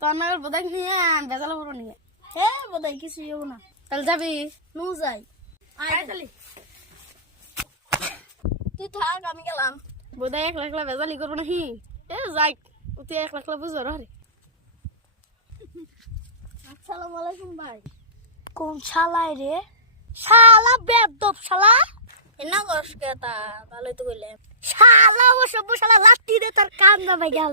তোর বোধাই নিয়ে বেজালা বড় নিয়ে। হে বোধহয় কিছু হব না। তাহলে যাবি? নু যাই। আয় তাহলে। তুই থাক আমি গেলাম। বোধাই এক লাখ বেজালি করব না হি এ যাই তুই এক লাখ বুঝব রে আসসালামু আলাইকুম ভাই। কোন শালায় রে? শালা বেদব শালা। এনা কস কে তা ভালোই তো কইলে। শালা ও সব শালা লাত্তি দে তার কান নামে গেল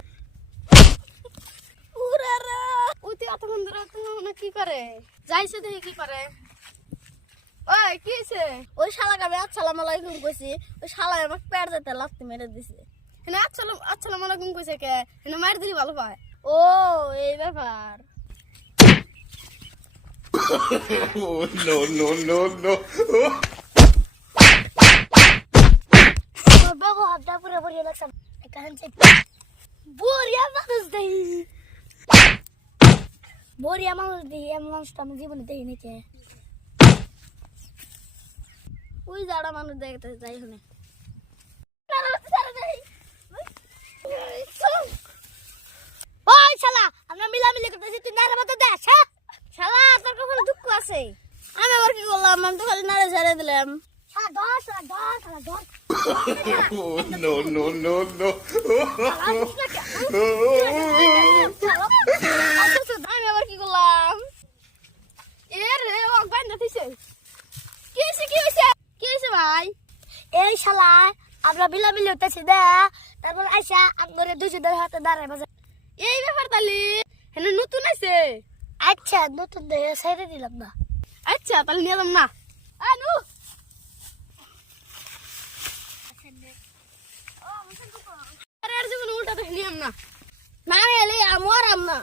উরে রে ওই তুই এতক্ষণ ধরে এতক্ষণ কি করে? যাইছে দেখি কি করে। ওই কি হয়েছে ওই শালাকে আমি আসসালামু আলাইকুম কইছি। ওই শালা আমাকে পেট দিতে লাত্তি মেরে দিছে। হ্যাঁ আসসালাম আসসালাম আলাইকুম কইছে কে? হ্যাঁ মার দিলি ভালো পায় ও এই ব্যাপার। no, no, no, no. দেই। বরিয়া মানুষ দেই এমন মানুষটা আমি জীবনে দেই নাকি ওই যারা মানুষ দেখতে যাই শুনে ওই শালা আমরা মিলামিলি করতেছি তুই নারে মতো দেখ হ্যাঁ শালা তোর কপালে দুঃখ আছে আমি আবার কি করলাম আমি তো খালি নাড়ে ছেড়ে দিলাম Oh, no, no, no, no. আমি আবার কি করলাম এ রে ও বাইন্দা দিছে কি হয়েছে কি হয়েছে কি হয়েছে ভাই এই শালা আমরা মিলামিলি হতেছি দে তারপর আইসা আপনার দুজনের হাতে দাঁড়ায় বাজে এই ব্যাপার তালি হ্যাঁ নতুন আছে আচ্ছা নতুন ছেড়ে দিলাম না। আচ্ছা তাহলে নিয়ে না। আনু উল্টা তো নিয়ম না। না এলে আমার না।